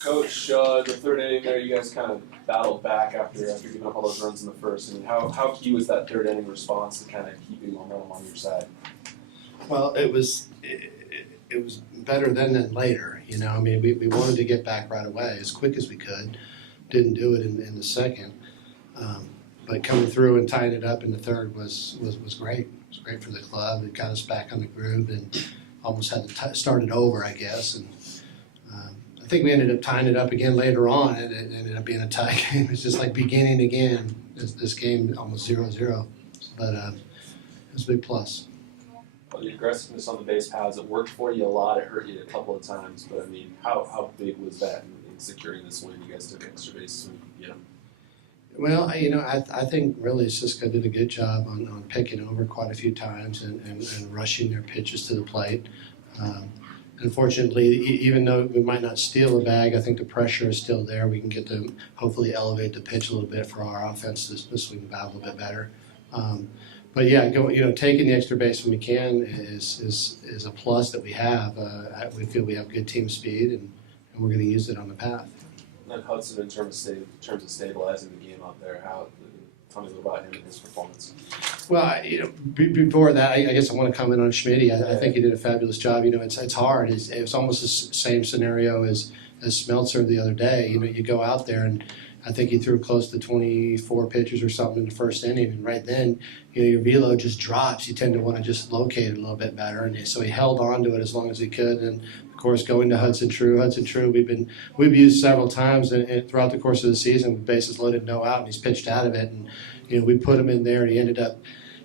Coach, the third inning there, you guys kind of battled back after giving up all those runs in the first. I mean, how key was that third inning response to kind of keeping momentum on your side? Well, it was better then than later. You know, I mean, we wanted to get back right away as quick as we could. Didn't do it in the second, but coming through and tying it up in the third was great. It was great for the club. It got us back on the groove and almost had to start it over, I guess. And I think we ended up tying it up again later on. It ended up being a tie game. It was just like beginning again. This game almost 0-0, but it was a big plus. Well, the aggressiveness on the base paths, it worked for you a lot. It hurt you a couple of times, but I mean, how big was that in securing this win? You guys took extra bases when you get them. Well, you know, I think really Cisco did a good job on picking over quite a few times and rushing their pitches to the plate. Unfortunately, even though we might not steal a bag, I think the pressure is still there. We can get to hopefully elevate the pitch a little bit for our offense to swing the bat a little bit better. But yeah, taking the extra base when we can is a plus that we have. We feel we have good team speed, and we're going to use it on the path. And Hudson, in terms of stabilizing the game out there, tell me a little about him and his performance. Well, before that, I guess I want to comment on Schmitty. I think he did a fabulous job. You know, it's hard. It was almost the same scenario as Smeltzer the other day. You know, you go out there and I think he threw close to 24 pitches or something in the first inning, and right then, you know, your velo just drops. You tend to want to just locate it a little bit better, and so he held on to it as long as he could. And of course, going to Hudson True, we've used several times and throughout the course of the season with bases loaded, no out, and he's pitched out of it. And you know, we put him in there, and he ended up.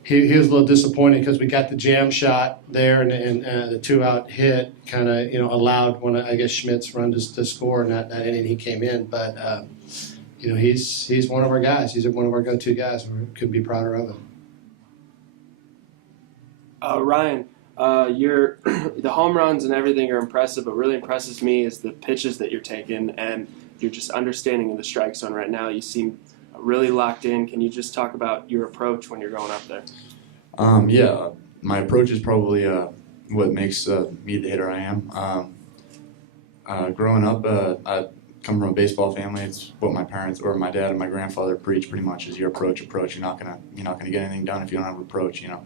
He was a little disappointed because we got the jam shot there, and the 2-out hit kind of allowed one of, I guess, Schmidt's run to score in that inning he came in, but. You know, he's one of our guys. He's one of our go-to guys. We could be prouder of him. Ryan, the home runs and everything are impressive, but really impresses me is the pitches that you're taking and you're just understanding of the strike zone right now. You seem really locked in. Can you just talk about your approach when you're going up there? Yeah, my approach is probably what makes me the hitter I am. Growing up, I come from a baseball family. It's what my parents or my dad and my grandfather preach pretty much is your approach. You're not gonna get anything done if you don't have an approach, you know.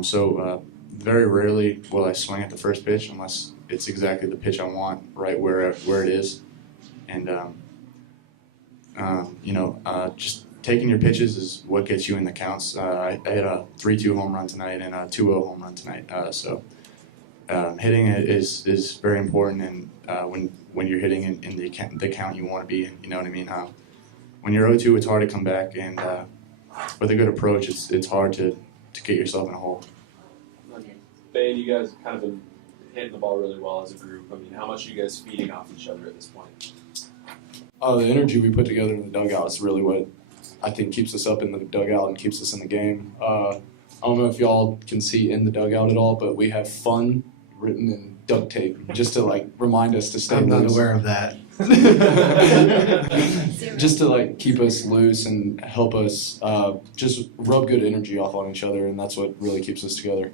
So very rarely will I swing at the first pitch unless it's exactly the pitch I want, right where it is. And just taking your pitches is what gets you in the counts. I hit a 3-2 home run tonight and a 2-0 home run tonight. Hitting is very important, and when you're hitting in the count you want to be in, you know what I mean? When you're 0-2, it's hard to come back, and with a good approach, it's hard to get yourself in a hole. Bane, you guys have kind of been hitting the ball really well as a group. I mean, how much are you guys feeding off each other at this point? The energy we put together in the dugout is really what I think keeps us up in the dugout and keeps us in the game. I don't know if y'all can see in the dugout at all, but we have fun written in duct tape just to remind us to stay I'm not loose. aware of that. Just to keep us loose and help us just rub good energy off on each other, and that's what really keeps us together.